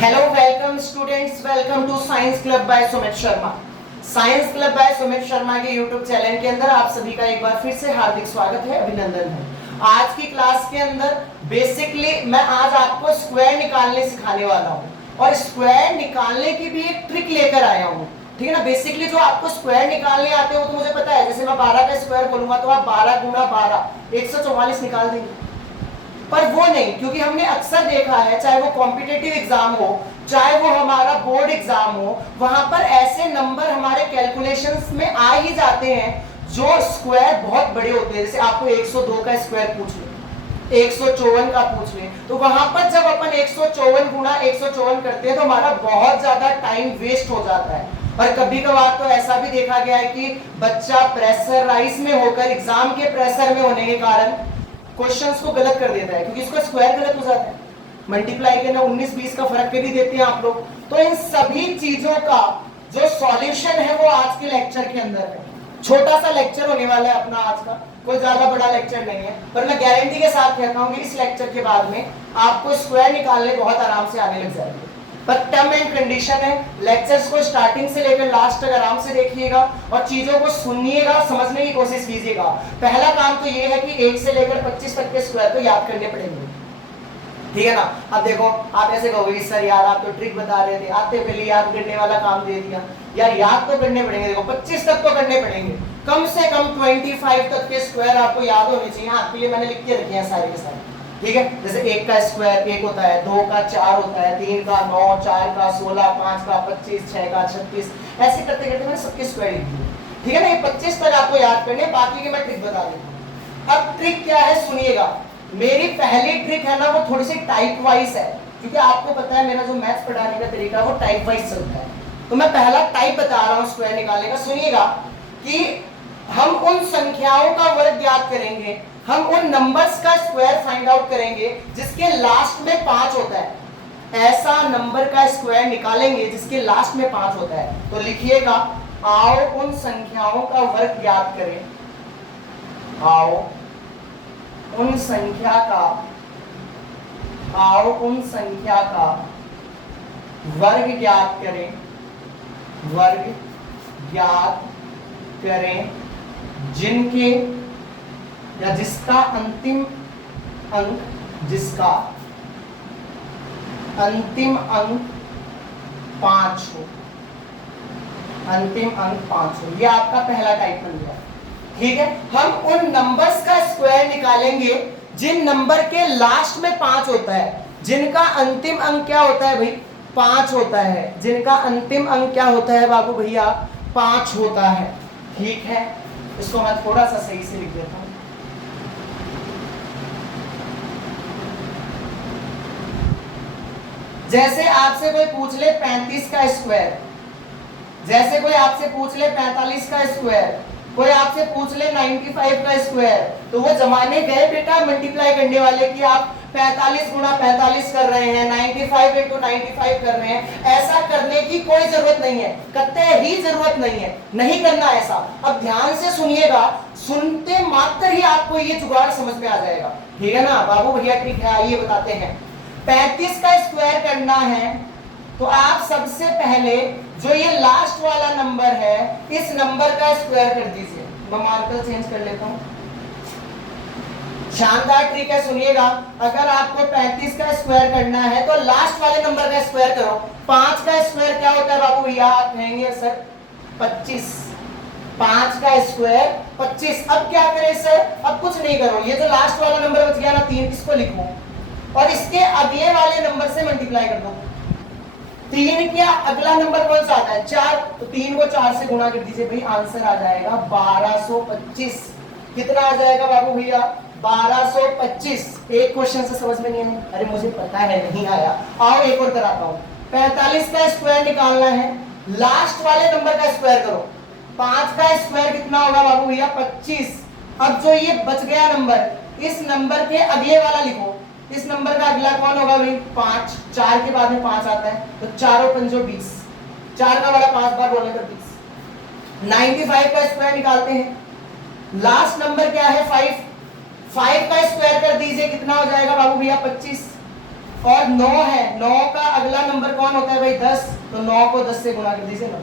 Hello welcome students, welcome to science club by Sumit Sharma. Science club by Sumit Sharma के YouTube channel के अंदर आप सभी का एक बार फिर से हार्दिक स्वागत है, अभिनंदन है। आज की क्लास के अंदर बेसिकली मैं आज आपको स्क्वायर निकालने सिखाने वाला हूँ और स्क्वायर निकालने की भी एक ट्रिक लेकर आया हूँ। ठीक है ना। बेसिकली जो आपको स्क्वायर निकालने आते हो तो मुझे पता है, जैसे मैं 12 का स्क्वायर बोलूंगा तो आप 12 गुणा 12 144 निकाल देंगे। पर वो नहीं, क्योंकि हमने अक्सर देखा है, चाहे वो कॉम्पिटिटिव एग्जाम हो चाहे वो हमारा बोर्ड एग्जाम हो, वहां पर ऐसे नंबर हमारे कैलकुलेशंस में आ ही जाते हैं जो स्क्वायर बहुत बड़े होते हैं। जैसे आपको 102 का स्क्वायर पूछ ले, 154 का पूछ ले, तो वहां पर जब अपन 154 गुणा 154 करते हैं तो हमारा बहुत ज्यादा टाइम वेस्ट हो जाता है। और कभी कभार तो ऐसा भी देखा गया है कि बच्चा प्रेशराइज में होकर, एग्जाम के प्रेशर में होने के कारण क्वेश्चंस को गलत कर देता है, क्योंकि इसका स्क्वायर गलत हो जाता है। मल्टीप्लाई के ना 19-20 का फर्क भी देते हैं आप लोग। तो इन सभी चीजों का जो सॉल्यूशन है वो आज के लेक्चर के अंदर है। छोटा सा लेक्चर होने वाला है अपना आज का, कोई ज्यादा बड़ा लेक्चर नहीं है, पर मैं गारंटी के साथ कहता हूं कि इस लेक्चर के बाद में आपको स्क्वायर निकालने बहुत आराम से आने लग जाएंगे। पर टर्म एंड कंडीशन है, लेक्चर्स को स्टार्टिंग से लेकर लास्ट तक आराम से देखिएगा और चीजों को सुनिएगा, समझने की कोशिश कीजिएगा। पहला काम तो ये है कि 1 से लेकर 25 तक के स्क्वायर तो याद करने पड़ेंगे। ठीक है ना। अब देखो, आप ऐसे कहोगे सर यार आप तो ट्रिक बता रहे थे, आते पहले याद करने वाला काम दे दिया। यार याद तो करने पड़ेंगे, देखो 25 तक तो करने पड़ेंगे, कम से कम 25 तक के स्क्वायर आपको याद होने चाहिए। आपके लिए मैंने लिख के रखे हैं सारे के सारे। ठीक है। जैसे 1 का स्क्वायर 1 होता है, 2 का 4 होता है, 3 का 9, 4 का 16, 5 का 25, 6 का 36, ऐसे करते करते मैंने सबके स्क्वायर लिख दिए। ठीक है ना। ये 25 तक आपको याद करने, बाकी के मैं ट्रिक बता देता हूँ। अब ट्रिक क्या है सुनिएगा। मेरी पहली ट्रिक है ना वो थोड़ी सी टाइप वाइज है, क्योंकि आपको पता है मेरा जो मैथ्स पढ़ाने का तरीका वो टाइप वाइज चलता है। तो मैं पहला टाइप बता रहा हूँ स्क्वायर निकालने का। सुनिएगा कि हम उन संख्याओं का वर्ग ज्ञात करेंगे, हम उन नंबर्स का स्क्वायर फाइंड आउट करेंगे जिसके लास्ट में 5 होता है। ऐसा नंबर का स्क्वायर निकालेंगे जिसके लास्ट में 5 होता है। तो लिखिएगा, आओ उन संख्याओं का वर्ग ज्ञात करें, आओ उन संख्या का वर्ग ज्ञात करें, वर्ग ज्ञात करें जिनके या जिसका अंतिम अंक 5 हो, अंतिम अंक 5 हो। ये आपका पहला टाइप बन गया। ठीक है। हम उन नंबर्स का स्क्वायर निकालेंगे जिन नंबर के लास्ट में 5 होता है, जिनका अंतिम अंक क्या होता है भाई, 5 होता है। जिनका अंतिम अंक क्या होता है बाबू भैया, 5 होता है। ठीक है। इसको मैं थोड़ा सा सही से लिख देता हूं। जैसे आपसे कोई पूछ ले 35 का स्क्वायर, जैसे कोई आपसे पूछ ले 45 का स्क्वायर, कोई आपसे पूछ ले 95 का स्क्वायर, तो वो जमाने गए बेटा मल्टीप्लाई करने वाले कि आप 45 गुणा 45 कर रहे हैं, 95 इंटू 95 कर रहे हैं। ऐसा करने की कोई जरूरत नहीं है, कतई ही जरूरत नहीं है, नहीं करना ऐसा। अब ध्यान से सुनिएगा, सुनते मात्र ही आपको ये जुगाड़ समझ में आ जाएगा। ठीक है ना बाबू भैया। ठीक है, आइए बताते हैं। 35 का स्क्वायर करना है तो आप सबसे पहले जो ये लास्ट वाला नंबर है इस नंबर का स्क्वायर कर दीजिए। मैं मार्कर चेंज कर लेता हूं। शानदार ट्रिक है, सुनिएगा। अगर आपको 35 का स्क्वायर करना है तो लास्ट वाले नंबर का स्क्वायर करो। 5 का स्क्वायर क्या होता है बाबू भैया, आप कहेंगे सर 25। 5 का स्क्वायर 25। अब क्या करें सर, अब कुछ नहीं करो, ये जो लास्ट वाला नंबर बच गया ना 3, इसको लिखो और इसके अगले वाले नंबर से मल्टीप्लाई कर दो। 3 क्या अगला नंबर कौन सा आता है, 4, तो 3 को 4 से गुणा कर दीजिए भाई, आंसर आ जाएगा 1225। कितना आ जाएगा बाबू भैया, 1225। एक क्वेश्चन से समझ में नहीं आया, अरे मुझे पता है नहीं आया, आओ एक और कराता हूं। 45 का स्क्वायर निकालना है, लास्ट वाले नंबर का स्क्वायर करो। 5 का स्क्वायर कितना होगा बाबू भैया, 25। अब जो ये बच गया नंबर, इस नंबर के अगले वाला लिखो। इस नंबर का अगला कौन होगा भाई, 5। 4 के बाद में 5 आता है, तो 4 और 5 20। 4 का वाला 5 बार बोलने पर 20। 95 का स्क्वायर निकालते हैं। लास्ट नंबर क्या है, 5। 5 का स्क्वायर कर दीजिए, कितना हो जाएगा बाबू भैया, 25। और 9 है, 9 का अगला नंबर कौन होता है भाई 10, तो 9 को 10 से गुणा कर दीजिए ना।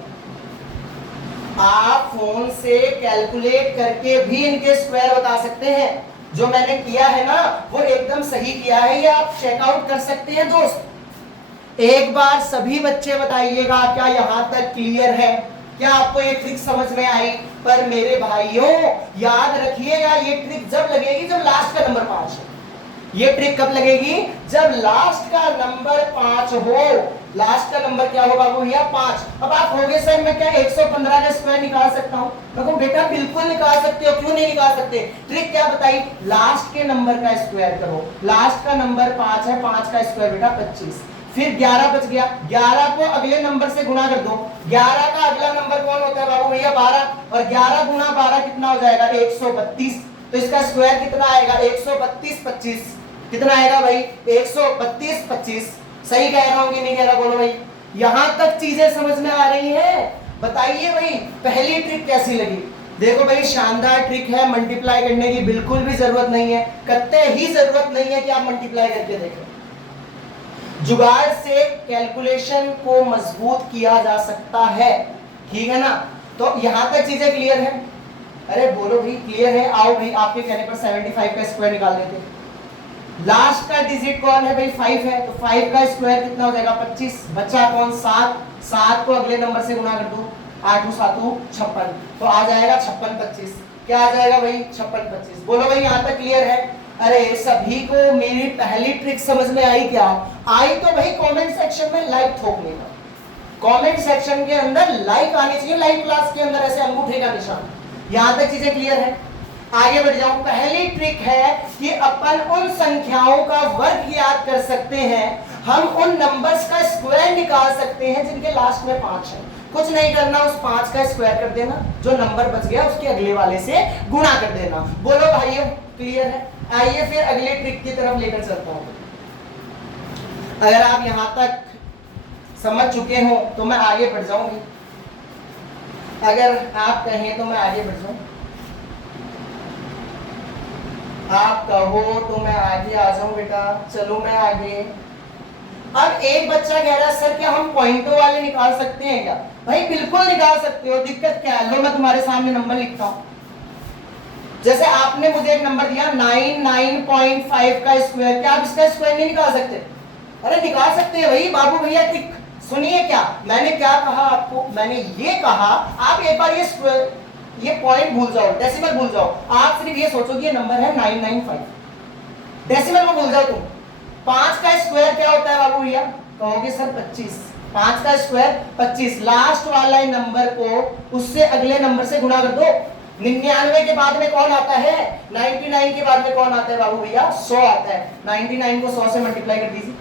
आप फोन से कैलकुलेट करके भी इनके स्क्वायर बता सकते हैं। जो मैंने किया है ना वो एकदम सही किया है, ये आप चेकआउट कर सकते हैं दोस्त। एक बार सभी बच्चे बताइएगा क्या यहां तक क्लियर है, क्या आपको ये ट्रिक समझ में आई। पर मेरे भाइयों याद रखिएगा ये ट्रिक जब लगेगी जब लास्ट का नंबर 5 है। ये ट्रिक कब लगेगी, जब लास्ट का नंबर 5 हो। लास्ट का नंबर क्या होगा वो भैया 5। अब आप होगे सर मैं क्या 115 का स्क्वायर निकाल सकता हूं, देखो बेटा बिल्कुल निकाल सकते हो, क्यों नहीं निकाल सकते। ट्रिक क्या बताई, लास्ट के नंबर का स्क्वायर करो। लास्ट का नंबर 5 है, 5 का स्क्वायर बेटा 25, फिर 11 बच गया, 11 को अगले नंबर से गुणा कर दो। 11 का अगला नंबर कौन होता है बाबू भैया 12, और 11 गुणा 12 कितना हो जाएगा 132, तो इसका स्क्वायर कितना आएगा 132 25, कितना आएगा भाई 132 25। सही कह रहा हूं कि नहीं कह रहा, बोलो भाई। यहां तक चीजें समझ में आ रही हैं, बताइए भाई पहली ट्रिक कैसी लगी। देखो भाई शानदार ट्रिक है, मल्टीप्लाई करने की बिल्कुल भी जरूरत नहीं है, कत्ते ही जरूरत नहीं है कि आप मल्टीप्लाई करके देखें। जुगाड़ से कैलकुलेशन को मजबूत किया जा सकता है, ठीक है ना। तो यहां तक चीजें क्लियर है, अरे बोलो भाई क्लियर है। आओ भाई आपके कहने पर 75 का स्क्वायर निकाल लेते। लास्ट का डिजिट कौन है भाई 5 है, तो 5 का स्क्वायर कितना हो जाएगा 25, बचा कौन 7, 7 को अगले नंबर से गुणा कर दो, 8 7 56, तो आ जाएगा 56 25। क्या आ जाएगा भाई 56 25। बोलो भाई यहाँ तक क्लियर है। अरे सभी को मेरी पहली ट्रिक समझ में आई क्या, आई तो भाई कमेंट सेक्शन में लाइक ठोक लेना। कमेंट सेक्शन के अंदर लाइक आनी चाहिए, लाइव क्लास के अंदर ऐसे अंगूठे का निशान। यहां तक चीजें क्लियर है, आगे बढ़ जाऊं। पहली ट्रिक है कि अपन उन संख्याओं का वर्ग याद कर सकते हैं, हम उन नंबर्स का स्क्वायर निकाल सकते हैं जिनके लास्ट में 5 है। कुछ नहीं करना, उस 5 का स्क्वायर कर देना, जो नंबर बच गया उसके अगले वाले से गुणा कर देना। बोलो भाइयों क्लियर है। आइए फिर अगले ट्रिक की तरफ लेकर चलता हूं। अगर आप यहां तक समझ चुके हो तो मैं आगे बढ़ जाऊंगी, अगर आप कहें तो मैं आगे बढ़ जाऊं, आप कहो तो मैं आगे आ जाऊं बेटा। चलो मैं आगे। अब एक बच्चा कह रहा है सर क्या हम पॉइंटों वाले निकाल सकते हैं क्या। भाई बिल्कुल निकाल सकते हो, दिक्कत क्या है। लो मैं तुम्हारे सामने नंबर लिखता हूं। जैसे आपने मुझे एक नंबर दिया 99.5 का स्क्वायर, क्या आप इसका स्क्वायर नहीं निकाल सकते। अरे निकाल सकते हैं भाई बाबू भैया। टिक सुनिए क्या मैंने क्या कहा आपको, मैंने ये कहा आप एक बार ये पॉइंट भूल जाओ, डेसिमल भूल जाओ। आप सिर्फ ये सोचो कि ये नंबर है 995, डेसिमल को भूल जाओ तुम। 5 का स्क्वायर क्या होता है बाबू भैया, कहोगे सर 25, 5 का स्क्वायर 25। लास्ट वाला नंबर को उससे अगले नंबर से गुणा कर दो। 99 के बाद में कौन आता है, 99 के बाद में कौन आता है बाबू भैया 100 आता है। 99 को 100 से मल्टीप्लाई कर दीजिए,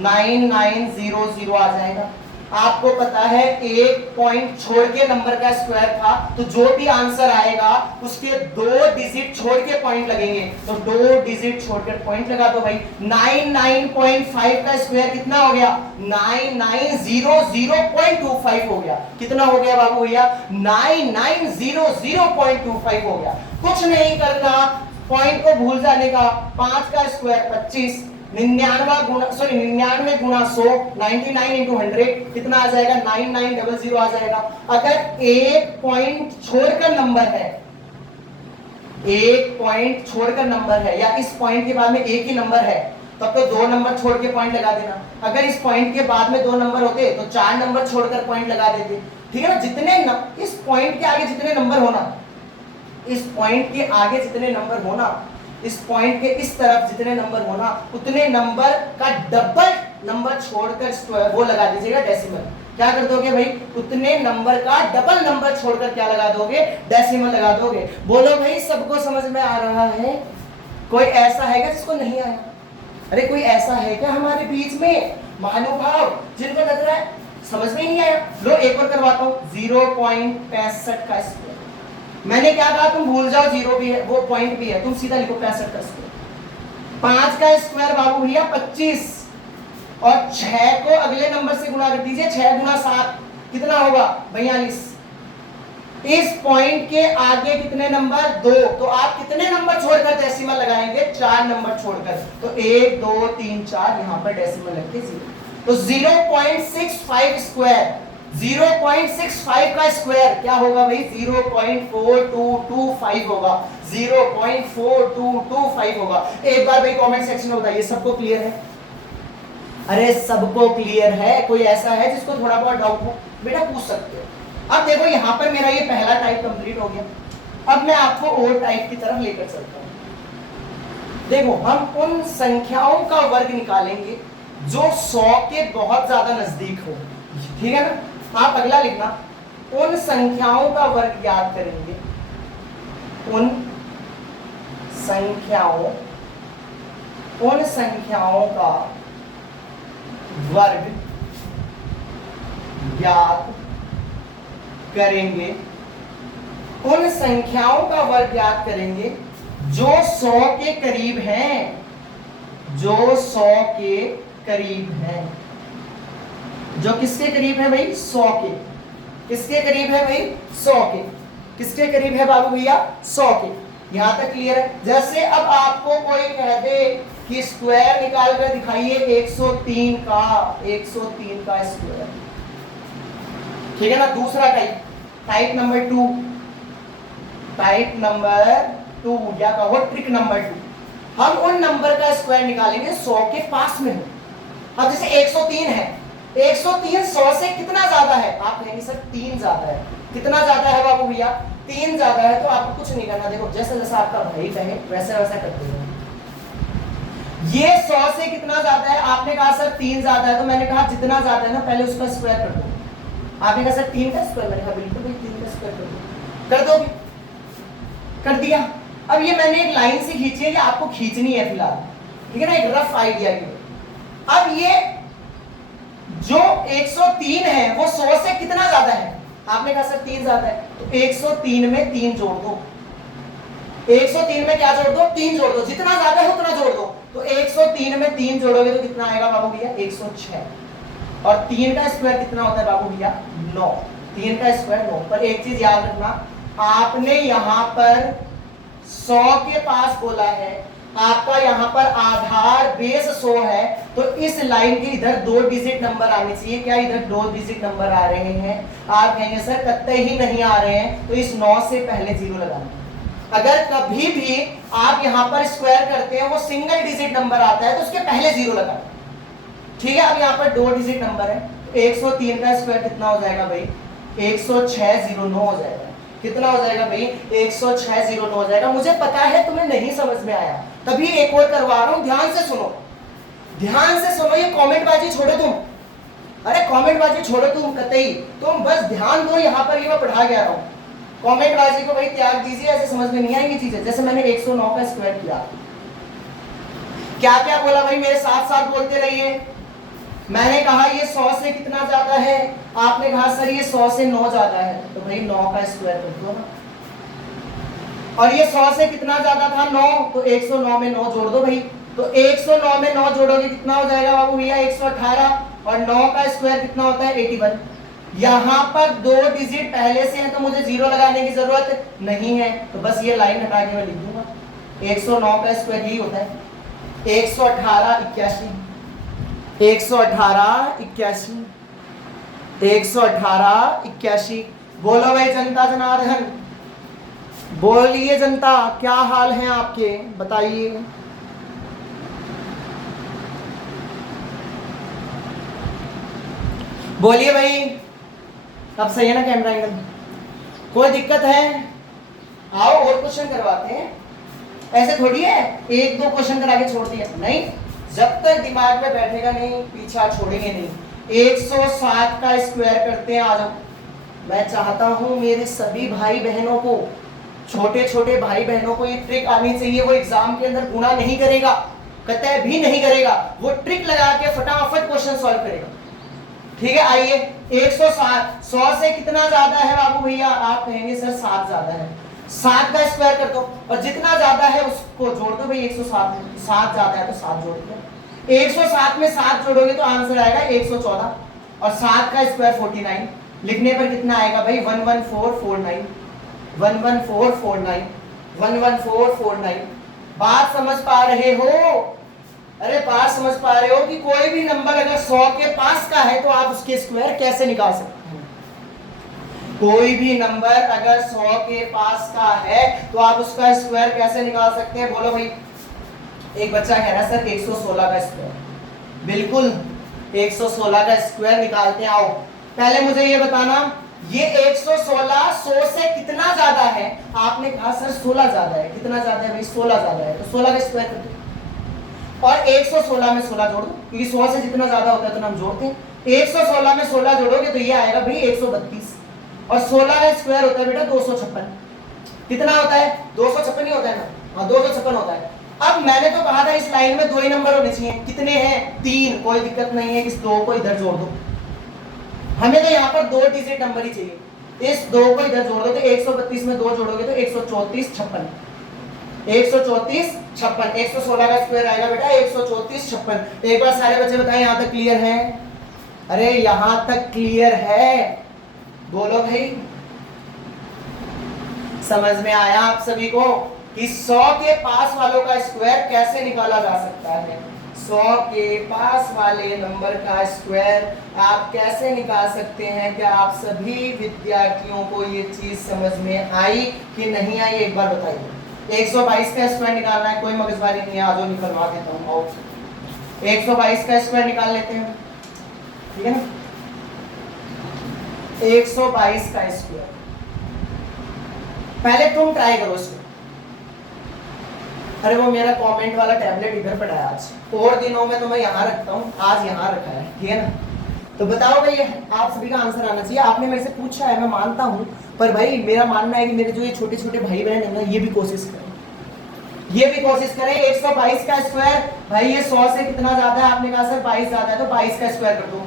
9900 आ जाएगा। आपको पता है एक पॉइंट छोड़ के नंबर का स्क्वायर था, तो जो भी आंसर आएगा उसके 2 डिजिट छोड़ के पॉइंट लगेंगे, तो 2 डिजिट छोड़कर पॉइंट लगा दो भाई। 99.5 का स्क्वायर कितना हो गया 9900.25 हो गया। कितना हो गया बाबू भैया 9900.25 हो गया। कुछ नहीं करना, पॉइंट को भूल जाने का। 5 का स्क्वायर 25, 99 गुणा 100, 99 इंटू 100 कितना आ जाएगा 9900 आ जाएगा। अगर एक पॉइंट छोड़कर नंबर है, एक पॉइंट छोड़कर नंबर है, या इस पॉइंट के बाद में एक ही नंबर है, तब तो 2 नंबर छोड़ के पॉइंट लगा देना। अगर इस पॉइंट के बाद में 2 नंबर होते तो 4 नंबर छोड़कर पॉइंट लगा देते, ठीक है ना। जितने इस पॉइंट के आगे जितने नंबर होना, इस पॉइंट के आगे जितने नंबर होना, इस पॉइंट के इस तरफ जितने नंबर होना, उतने नंबर का डबल नंबर छोड़कर वो लगा दीजिएगा डेसिमल। क्या कर दोगे भाई, उतने नंबर का डबल नंबर छोड़कर क्या लगा दोगे, डेसिमल लगा दोगे। बोलो भाई सबको समझ में आ रहा है, कोई ऐसा है क्या जिसको नहीं आया। अरे कोई ऐसा है क्या हमारे बीच में महानुभाव जिनको लग रहा है समझ में नहीं आया। लो एक और करवाता हूं, 0.65 का स्क्वायर। मैंने क्या कहा, तुम भूल जाओ, 0 भी है वो पॉइंट भी है, तुम सीधा लिखो 65 का स्क्वायर। 5 का स्क्वायर बाबू भैया 25, और 6 को अगले नंबर से गुणा कर दीजिए, 6 गुणा 7 कितना होगा 42। इस पॉइंट के आगे कितने नंबर? 2। तो आप कितने नंबर छोड़कर डेसिमल लगाएंगे? 4 नंबर छोड़कर। तो 1 2 3 4 यहां पर डेसिमल लगते 0। तो 0.65 स्क्वायर, 0.65 का स्क्वायर क्या होगा भाई? 0.4225 होगा, 0.4225 होगा। एक बार भाई कमेंट सेक्शन में बताइए, सबको क्लियर है? अरे सबको क्लियर है? कोई ऐसा है जिसको थोड़ा बहुत डाउट हो? बेटा पूछ सकते हो। अब देखो यहां पर मेरा ये पहला टाइप कंप्लीट हो गया। अब मैं आपको और टाइप की तरफ लेकर चलता हूं। देखो हम उन संख्याओं का वर्ग निकालेंगे जो 100 के बहुत ज्यादा नजदीक हो, ठीक है ना? आप अगला लिखना, उन संख्याओं का वर्ग ज्ञात करेंगे, उन संख्याओं का वर्ग ज्ञात करेंगे, उन संख्याओं का वर्ग ज्ञात करेंगे जो 100 के करीब हैं, जो 100 के करीब हैं। जो किसके करीब है भाई? 100 के। किसके करीब है भाई? 100 के। किसके करीब है बाबू भैया? 100 के। यहां तक क्लियर है? जैसे अब आपको कोई कह दे कि स्क्वायर निकाल कर दिखाइए 103 का, 103 का स्क्वायर, ठीक है ना? दूसरा टाइप नंबर 2, टाइप नंबर 2 या कहो ट्रिक नंबर 2। हम उन नंबर का स्क्वायर निकालेंगे 100 के पास में हो। अब जैसे 103 है, 103 100 से कितना ज्यादा है? आप कहेंगे सर 3 ज्यादा है। कितना ज्यादा है बाबू भैया? 3 ज्यादा है। तो आपको कुछ नहीं करना, देखो जैसा जैसा आपका भाई कहे वैसा वैसा करते हो। ये 100 से कितना ज्यादा है? आपने कहा सर 3 ज्यादा है। तो मैंने कहा जितना ज्यादा है ना पहले उसका स्क्वायर कर दो। आपने कहा सर 3 का स्क्वायर, मैंने कहा बिल्कुल भाई 3 का स्क्वायर कर दो। कर दोगे? कर दिया। अब ये मैंने एक लाइन से खींची है, ये आपको खींचनी है फिलहाल, ठीक है ना? एक रफ आइडिया की। अब ये जो 103 है वो 100 से कितना ज्यादा है? आपने कहा सर 3 ज्यादा है। तो 103 में 3 जोड़ दो। 103 में क्या जोड़ दो? 3 जोड़ दो। जितना ज्यादा है उतना जोड़ दो। तो 103 में 3 जोड़ोगे तो कितना आएगा बाबू भैया? 106। और 3 का स्क्वायर कितना होता है बाबू भैया? 9। 3 का स्क्वायर 9। पर एक चीज याद रखना, आपने यहां पर 100 के पास बोला है, आपका यहां पर आधार बेस 100 है, तो इस लाइन के इधर 2 डिजिट नंबर आने चाहिए। क्या इधर 2 डिजिट नंबर आ रहे हैं? आप कहेंगे सर कतई ही नहीं आ रहे हैं। तो इस 9 से पहले 0 लगाना। अगर कभी भी आप यहां पर स्क्वायर करते हैं वो सिंगल डिजिट नंबर आता है तो उसके पहले 0 लगाना, ठीक है? अब यहां पर 2 डिजिट नंबर है। 103 का स्क्वायर कितना हो जाएगा भाई? 10609 हो जाएगा। कितना हो जाएगा भाई? 10609 हो जाएगा। मुझे पता है तुम्हें नहीं समझ में आया, तभी एक और करवा रहा हूं। ध्यान से सुनो, ध्यान से सुनो। ये कमेंट बाजी छोड़ो तुम, अरे कमेंट बाजी छोड़ो तुम कतई, तुम बस ध्यान दो। यहां पर ये मैं पढ़ा गया रहा हूं। कमेंट बाजी को भाई त्याग दीजिए, ऐसे समझ में नहीं आएंगी चीजें। जैसे मैंने 109 का स्क्वायर किया, क्या क्या बोला भाई? मेरे साथ साथ बोलते रहिए। मैंने कहा ये 100 से कितना ज्यादा है? आपने कहा सर ये 100 से 9 ज्यादा है। तो भाई 9 का स्क्वायर कर दो ना। और ये 100 से कितना ज्यादा था? 9। तो 109 में 9 जोड़ दो भाई। तो 109 में 9 जोड़ोगे कितना हो जाएगा बाबू भैया? 118। और 9 का स्क्वायर कितना होता है? 81। यहां पर 2 डिजिट पहले से है तो मुझे 0 लगाने की जरूरत नहीं है। तो बस ये लाइन हटा के मैं लिख दूंगा 109 का स्क्वायर यही होता है 118 81। 118 81, 118 81। बोलो भाई जनता जनार्दन, बोलिए जनता, क्या हाल है आपके? बताइए। बोलिए भाई, अब सही है ना कैमरा एंगल? कोई दिक्कत है? आओ और क्वेश्चन करवाते हैं। ऐसे थोड़ी है 1-2 क्वेश्चन करा के छोड़ दिया, नहीं। जब तक दिमाग में बैठेगा नहीं पीछा छोड़ेंगे नहीं। 107 का स्क्वायर करते हैं। आ जाओ। मैं चाहता हूं मेरे सभी भाई बहनों को, छोटे छोटे भाई बहनों को ये ट्रिक आनी चाहिए। वो एग्जाम के अंदर गुना नहीं करेगा, कतई भी नहीं करेगा। वो ट्रिक लगा के फटाफट क्वेश्चन सॉल्व करेगा। ठीक है, आइए 107 100 से कितना ज्यादा है बाबू भैया? आप कहेंगे सर 7 ज्यादा है। 7 का स्क्वायर कर दो और जितना ज्यादा है उसको जोड़ दो भाई 107 में। 7 ज्यादा है तो 7 जोड़ दो। 107 में 7 जोड़ोगे तो आंसर आएगा 114 और 7 का स्क्वायर 49। लिखने पर कितना आएगा भाई 11449, 11449, 11449। बात समझ पा रहे हो? अरे बात समझ पा रहे हो कि कोई भी नंबर अगर 100 के पास का है तो आप उसके स्क्वायर कैसे निकाल सकते हैं? कोई भी नंबर अगर 100 के पास का है तो आप उसका स्क्वायर कैसे निकाल सकते हैं? बोलो भाई। एक बच्चा कह रहा है सर 116 का स्क्वायर। बिल्कुल 116 का स्क्वायर निकालते हैं। आओ पहले मुझे ये बताना, ये 116 100 से कितना ज्यादा है? आपने कहा सर 16 ज्यादा है। कितना ज्यादा है भाई? 16 ज्यादा है। तो 16 का स्क्वायर कर दो और 116 में 16 जोड़ दो, क्योंकि 100 से जितना ज्यादा होता है तो हम जोड़ते हैं। 116 में 16 जोड़ोगे तो ये आएगा भाई 132 और 16 का स्क्वायर होता है बेटा 256। कितना होता है? 256 ही होता है ना? हाँ 256 होता है। अब मैंने तो कहा था इस लाइन में 2 ही नंबर होने चाहिए। कितने हैं? 3। कोई दिक्कत नहीं है, इस 2 को इधर जोड़ दो। हमें तो यहाँ पर 2 डिजिट नंबर ही चाहिए। इस 2 को इधर जोड़ दो तो 132 में 2 जोड़ोगे तो 134 56, 134 56। 116 का स्क्वायर आएगा बेटा 134 56। एक बार सारे बच्चे बताएं यहां तक क्लियर है? अरे यहां तक क्लियर है? बोलो भाई। समझ में आया आप सभी को कि 100 के पास वालों का स्क्वायर कैसे निकाला जा सकता है? 100 के पास वाले नंबर का स्क्वायर आप कैसे निकाल सकते हैं? क्या आप सभी विद्यार्थियों को ये चीज समझ में आई कि नहीं आई? एक बार बताइए। 122 का स्क्वायर निकालना है, कोई मगजमारी नहीं है। आज निकलवा देता हूँ। आओ 122 का स्क्वायर निकाल लेते हैं, ठीक है ना? 122 का स्क्वायर पहले तुम ट्राई करो इसको। अरे वो मेरा कमेंट वाला टैबलेट इधर पड़ा है आज, और दिनों में तो मैं यहाँ रखता हूँ, आज यहाँ रखा है, ठीक है ना? तो बताओ भाई, आप सभी का आंसर आना चाहिए। आपने मेरे से पूछा है, मैं मानता हूँ, पर भाई मेरा मानना है कि मेरे जो ये छोटे छोटे भाई बहन है ना, ये भी कोशिश करें, ये भी कोशिश करें। 122 का स्क्वायर भाई ये 100 से कितना ज्यादा है? आपने कहा सर 22 ज्यादा है, तो 22 का स्क्वायर कर दो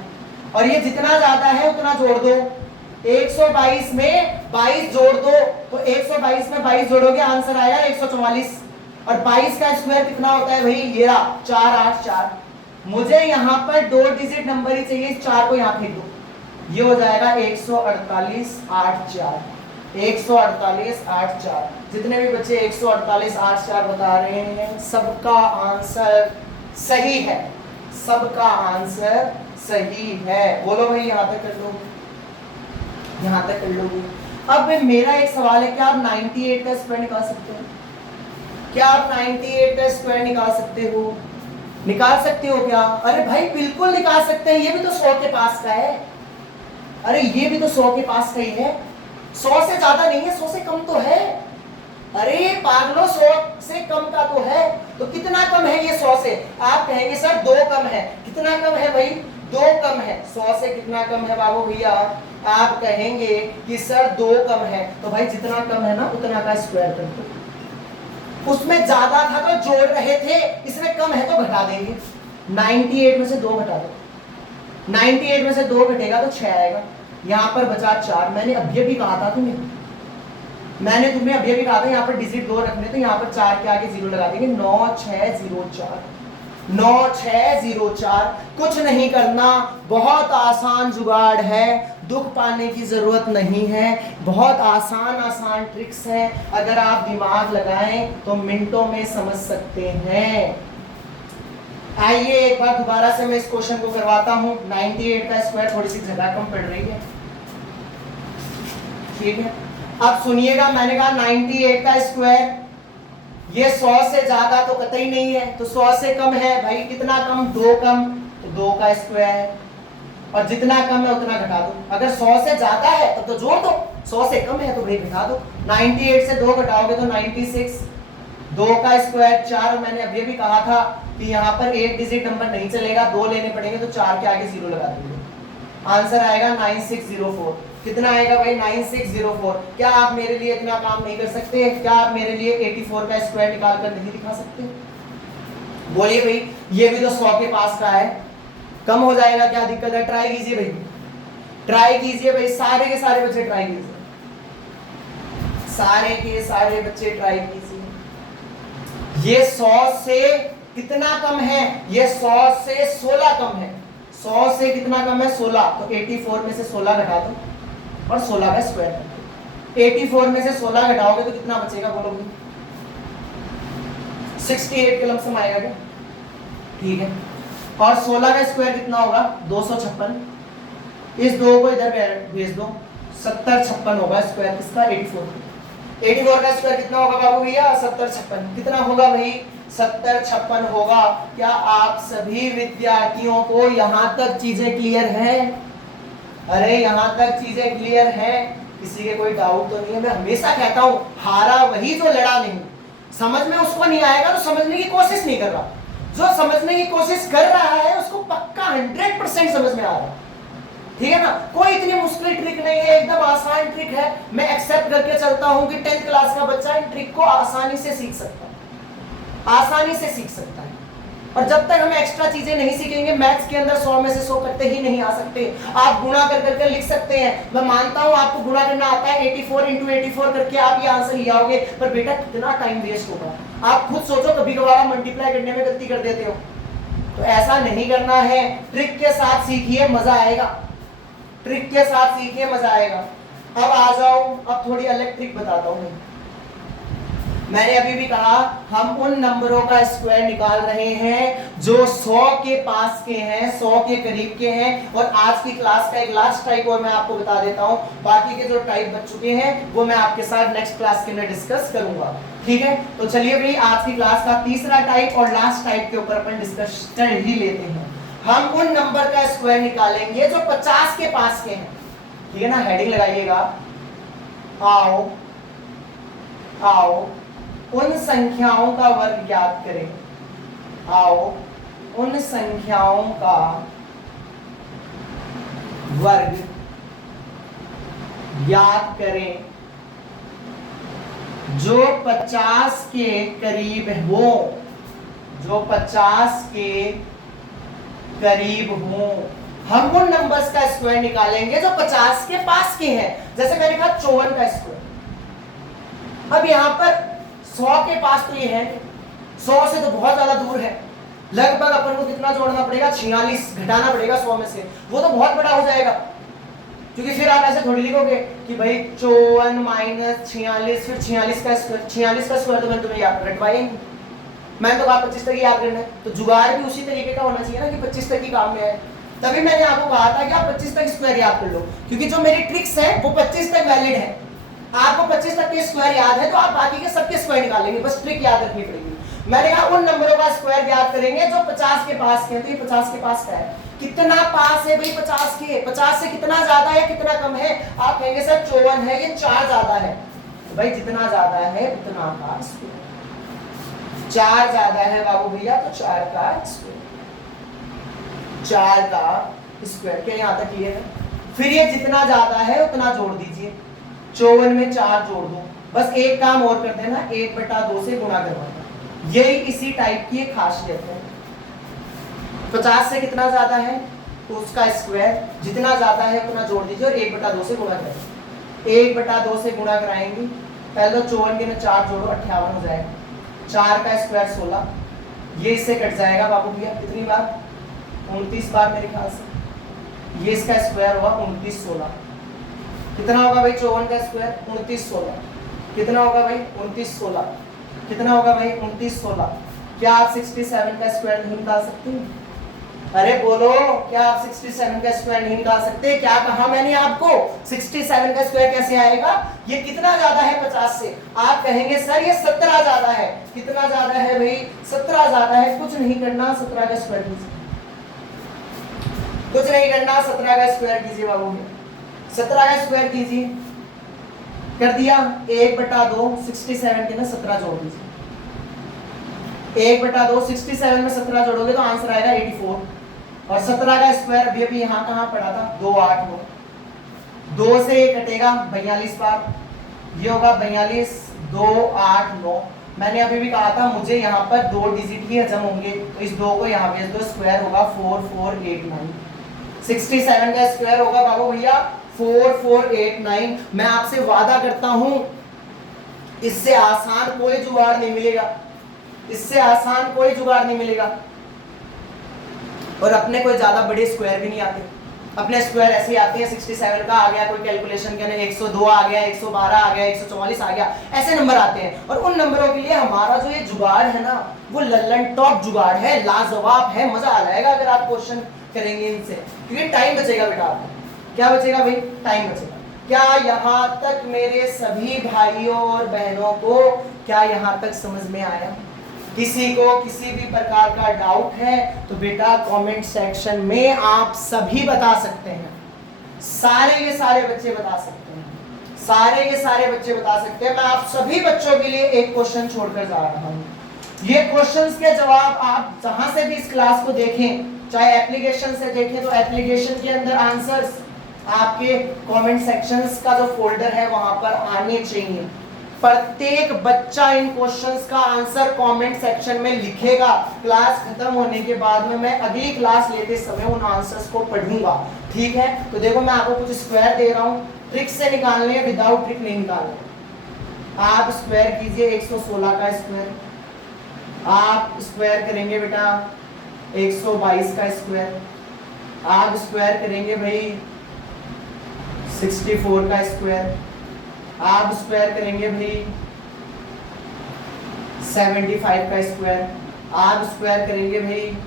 और ये जितना ज्यादा है उतना जोड़ दो। 122 में 22 जोड़ दो तो 122 में 22 जोड़ोगे आंसर आया 144। और 22 का स्क्वायर कितना होता है भाई? ये 484। मुझे यहाँ पर 2 डिजिट नंबर ही चाहिए, इस 4 को यहाँ फेंक दो, ये हो जाएगा 148 84। 148 84। जितने भी बच्चे 148 84 बता रहे हैं सबका आंसर सही है, सबका आंसर सही है। बोलो भाई यहाँ तक कर लो, यहाँ तक कर लोगे। अब मेरा एक सवाल है, क्या आप 98 का स्क्वायर निकाल सकते हो? क्या आप 98 का स्क्वायर निकाल सकते हो? निकाल सकते हो क्या? अरे भाई बिल्कुल निकाल सकते हैं, ये भी तो 100 के पास का है। अरे ये भी तो 100 के पास का ही है, 100 से ज्यादा नहीं है, 100 से कम तो है। अरे पागलो 100 से कम का तो है, तो कितना कम है ये 100 से? आप कहेंगे सर 2 कम है। कितना कम है भाई? 2 कम है। 100 से कितना कम है बाबू भैया? आप कहेंगे कि सर 2 कम है, तो भाई जितना कम है ना उतना का स्क्वायर कर दो। उसमें ज्यादा था तो जोड़ रहे थे, इसमें कम है तो घटा देंगे। 98 में से 2 घटा दो, 98 में से 2 घटेगा तो 6 आएगा। यहाँ पर बचा 4। मैंने अभी अभी कहा था तुम्हें, मैंने तुम्हें अभी अभी कहा था यहाँ पर डिजिट 2 रखने, तो यहाँ पर 4 के आगे 0 लगा देंगे। 9604, 9604। कुछ नहीं करना, बहुत आसान जुगाड़ है, दुख पाने की जरूरत नहीं है, बहुत आसान आसान ट्रिक्स हैं, अगर आप दिमाग लगाएं तो मिनटों में समझ सकते हैं। आइए एक बार दोबारा से मैं इस क्वेश्चन को करवाता हूं। 98 का स्क्वायर, थोड़ी सी जगह कम पड़ रही है, ठीक है? अब सुनिएगा, मैंने कहा 98 का स्क्वायर, ये 100 से ज्यादा तो कतई नहीं है, तो 100 से कम है भाई, कितना कम? 2 कम, तो 2 का स्क्वायर, और जितना कम है उतना घटा दो। अगर 100 से ज्यादा है तो जोड़ दो, 100 से कम है तो भाई घटा दो। 98 से 2 घटाओगे तो 96। 2 का स्क्वायर 4, मैंने अभी भी कहा था कि यहाँ पर एक डिजिट नंबर नहीं चलेगा, 2 लेने पड़ेंगे, तो 4 के आगे 0 लगा देंगे। आंसर आएगा 9604। कितना आएगा भाई? 9604। क्या आप मेरे लिए इतना काम नहीं कर सकते? क्या आप मेरे लिए 84 का स्क्वायर निकाल कर नहीं दिखा सकते? बोलिए भाई, ये भी तो 100 के पास का है, कम हो जाएगा, क्या दिक्कत है? ट्राई कीजिए भाई, ट्राई कीजिए भाई, सारे के सारे बच्चे ट्राई कीजिए, सारे के सारे बच्चे ट्राई कीजिए। ये 100 से कितना कम है? ये 100 से 16 कम है। 100 से कितना कम है? 16। तो 84 में से 16 घटा दो, और 16 का स्क्वायर कर दो। 84 में से 16 घटाओगे तो कितना बचेगा बोलोगे? 68 के लमसम आएगा क्या? ठीक है। और 16 का स्क्वायर कितना होगा? 256। इस 2 को इधर भेज दो, 70 56 होगा स्क्वायर किसका? 84 का स्क्वायर कितना होगा बाबू भैया? 70 56 कितना होगा भाई? 70 56 होगा। क्या आप सभी विद्यार्थियों को यहां तक चीजें क्लियर हैं? अरे यहां तक चीजें क्लियर हैं? किसी के कोई डाउट तो नहीं है? मैं हमेशा कहता हूं हारा वही जो लड़ा नहीं। समझ में उसको नहीं आएगा तो समझने की कोशिश नहीं कर रहा, जो समझने की कोशिश कर रहा है उसको पक्का 100% समझ में आ रहा है। ठीक है ना? कोई इतनी मुश्किल ट्रिक नहीं है, एकदम आसान ट्रिक है। मैं एक्सेप्ट करके चलता हूं कि 10th क्लास का बच्चा इन ट्रिक को आसानी से सीख सकता है, आसानी से सीख सकता है। और जब तक हम एक्स्ट्रा चीजें नहीं सीखेंगे, मैथ्स के अंदर 100 में से 100 करते ही नहीं आ सकते। आप गुणा कर करके लिख सकते हैं, मैं मानता हूं आपको गुणा करना आता है। 84 × 84 करके आप ये आंसर ले आओगे, पर बेटा कितना टाइम वेस्ट होगा। आप खुद सोचो, कभी कभार मल्टीप्लाई करने में गलती कर देते हो, तो ऐसा नहीं करना है। ट्रिक के साथ सीखिए, मजा आएगा। ट्रिक के साथ सीखिए, मजा आएगा। अब आ जाओ, अब थोड़ी अलग ट्रिक बताता हूं। मैंने अभी भी कहा हम उन नंबरों का स्क्वायर निकाल रहे हैं जो 100 के पास के हैं, 100 के करीब के हैं। और आज की क्लास का एक लास्ट टाइप और मैं आपको बता देता हूं, बाकी के जो टाइप बच चुके हैं वो मैं आपके साथ नेक्स्ट क्लास के अंदर डिस्कस करूंगा। ठीक है, तो चलिए भाई आज की क्लास का तीसरा टाइप और लास्ट टाइप के ऊपर अपन डिस्कस कर ही लेते हैं। हम उन नंबर का स्क्वायर निकालेंगे जो 50 के पास के हैं। ठीक है ना? हेडिंग लगाइएगा, आओ आओ उन संख्याओं का वर्ग ज्ञात करें। आओ उन संख्याओं का वर्ग ज्ञात करें जो 50 के करीब हो, जो 50 के करीब हो। हम उन नंबर्स का स्क्वायर निकालेंगे जो 50 के पास के हैं। जैसे मैंने कहा 54 का स्क्वायर। अब यहां पर 100 के पास तो ये है, 100 से तो बहुत ज्यादा दूर है। लगभग अपन को कितना जोड़ना पड़ेगा? 46 घटाना पड़ेगा 100 में से। वो तो बहुत बड़ा हो जाएगा, क्योंकि फिर आप ऐसे थोड़ी लिखोगे कि भाई 54 - 46, फिर 46 का स्क्वायर। 46 का स्क्वायर तो मैंने तुम्हें याद रटवाया ही। मैंने तो कहा 25 तक याद करना है, तो जुगाड़ भी उसी तरीके का होना चाहिए ना कि 25 तक ही काम में है। तभी मैंने आपको कहा था कि आप 25 तक स्क्वायर याद कर लो, क्योंकि जो मेरी ट्रिक्स है वो 25 तक वैलिड है। आपको 25 तक के स्क्वायर याद है तो आप बाकी के सबके स्क्वायर निकालेंगे, बस ट्रिक याद रखनी पड़ेगी। मैंने कहा उन नंबरों का स्क्वायर याद करेंगे जो 50 के पास के। तो ये 50 के पास का है। कितना पास है भाई 50 के? 50 से कितना ज्यादा है कितना कम है? आप कहेंगे सर 54 है, ये 4 ज्यादा है। तो भाई जितना ज्यादा है उतना का स्क्वायर। 4 ज्यादा है बाबू भैया, तो 4 का स्क्वायर। 4 का स्क्वायर। क्या यहां तक क्लियर है? फिर ये जितना ज्यादा है उतना जोड़ दीजिए। 54 में 4 जोड़ दो। बस एक काम और कर देना, 1/2 से गुणा करवाना। यही इसी टाइप की एक खासियत है। 50 से कितना ज्यादा है तो उसका स्क्वायर, जितना ज्यादा है उतना जोड़ दीजिए और 1/2 से गुणा करें। 1/2 से गुणा कराएंगे, पहले तो 54 के में 4 जोड़ो 58 हो जाएगा। 4 का स्क्वायर 16, ये इससे कट जाएगा बाबू भैया कितनी बार? 29 बार मेरे ख्याल से। ये इसका स्क्वायर हुआ 29 16। कितना होगा भाई 54 का स्क्वायर? 29 16। कितना होगा भाई? 29 16। कितना होगा भाई? 29 16। क्या आप 67 का स्क्वायर नहीं निकाल सकते? अरे बोलो, क्या आप 67 का स्क्वायर नहीं निकाल सकते? क्या कहा मैंने आपको? 67 का स्क्वायर कैसे आएगा? ये कितना ज्यादा है 50 से? आप कहेंगे सर ये 17 ज्यादा है। कितना ज्यादा है भाई? 17 ज्यादा है। कुछ नहीं करना, 17 का स्क्वायर कीजिए। कुछ नहीं करना, 17 का स्क्वायर कीजिए बाबू। 17 का स्क्वायर कीजिए। कर दिया। 1/2 67 के ना 17 जोड़ दीजिए। 1/2 67 में 17 जोड़ोगे तो आंसर आएगा 84। और 17 का स्क्वायर अभी अभी यहाँ कहाँ पड़ा था? 2 8 9। 2 से ये कटेगा 42 बार, ये होगा 42 2 8 9। मैंने अभी भी कहा था मुझे यहाँ पर 2 डिजिट ही हजम होंगे, तो इस 2 को यहाँ भेज दो। स्क्वायर होगा 4489। 67 का स्क्वायर होगा बाबू भैया 4489। मैं आपसे वादा करता हूं इससे आसान कोई जुगाड़ नहीं मिलेगा, इससे आसान कोई जुगाड़ नहीं मिलेगा। और अपने कोई ज्यादा बड़े स्क्वायर भी नहीं आते। अपने स्क्वायर ऐसे ही आते हैं, 67 का आ गया कोई कैलकुलेशन के अंदर, 102 आ गया, 112 आ गया, 144 आ गया, ऐसे नंबर आते हैं। और उन नंबरों के लिए हमारा जो ये जुगाड़ है ना, वो लल्लन टॉप जुगाड़ है, लाजवाब है, मजा आ जाएगा अगर आप क्वेश्चन करेंगे इनसे, क्योंकि टाइम बचेगा बेटा आपको। क्या बचेगा भाई? टाइम बचेगा। क्या यहाँ तक मेरे सभी भाइयों और बहनों को क्या यहाँ तक समझ में आया? किसी को किसी भी प्रकार का डाउट है तो बेटा कमेंट सेक्शन में आप सभी बता सकते हैं, सारे के सारे बच्चे बता सकते हैं, सारे के सारे बच्चे बता सकते हैं। मैं आप सभी बच्चों के लिए एक क्वेश्चन छोड़कर जा रहा हूँ। ये क्वेश्चंस के जवाब आप जहां से भी इस क्लास को देखें, चाहे एप्लीकेशन से देखें तो एप्लीकेशन के अंदर आंसर्स आपके कमेंट सेक्शंस का जो फोल्डर है वहां पर आने चाहिए। प्रत्येक बच्चा इन क्वेश्चंस का आंसर कमेंट सेक्शन में लिखेगा। क्लास खत्म होने के बाद में मैं अगली क्लास लेते समय उन आंसर्स को पढ़ूंगा, ठीक है? तो देखो मैं आपको कुछ स्क्वायर दे रहा हूं, ट्रिक से निकालने हैं, विदाउट ट्रिक नहीं निकालने। आप स्क्वायर कीजिए 116 का स्क्वायर, आप स्क्वायर करेंगे बेटा 122 का स्क्वायर, आप स्क्वायर करेंगे भाई 64 का स्क्वायर, आप स्क्वायर करेंगे भाई 75 का स्क्वायर, आप स्क्वायर करेंगे भाई,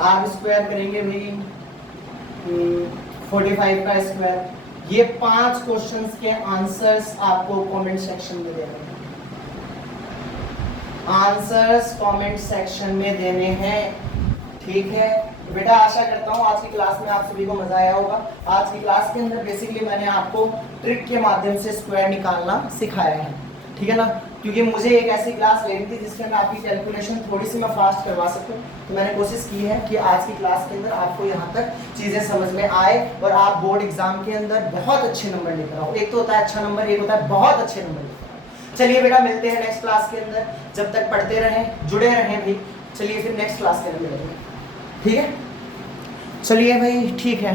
आप स्क्वायर करेंगे भाई 45 का स्क्वायर। ये 5 क्वेश्चंस के आंसर्स आपको कमेंट सेक्शन में देने हैं, आंसर्स कमेंट सेक्शन में देने हैं, ठीक है बेटा? आशा करता हूँ आज की क्लास में आप सभी को मजा आया होगा। आज की क्लास के अंदर बेसिकली मैंने आपको ट्रिक के माध्यम से स्क्वायर निकालना सिखाया है, ठीक है ना? क्योंकि मुझे एक ऐसी क्लास लेनी थी जिसमें मैं आपकी कैलकुलेशन थोड़ी सी मैं फास्ट करवा सकूं, तो मैंने कोशिश की है कि आज की क्लास के अंदर आपको यहाँ तक चीज़ें समझ में आए और आप बोर्ड एग्जाम के अंदर बहुत अच्छे नंबर लेकर आओ। एक तो होता है अच्छा नंबर, एक होता है बहुत अच्छे नंबर लेकर आओ। चलिए बेटा मिलते हैं नेक्स्ट क्लास के अंदर, जब तक पढ़ते रहें, जुड़े रहें भाई। चलिए फिर नेक्स्ट क्लास के अंदर मिलेंगे, ठीक है? चलिए भाई ठीक है।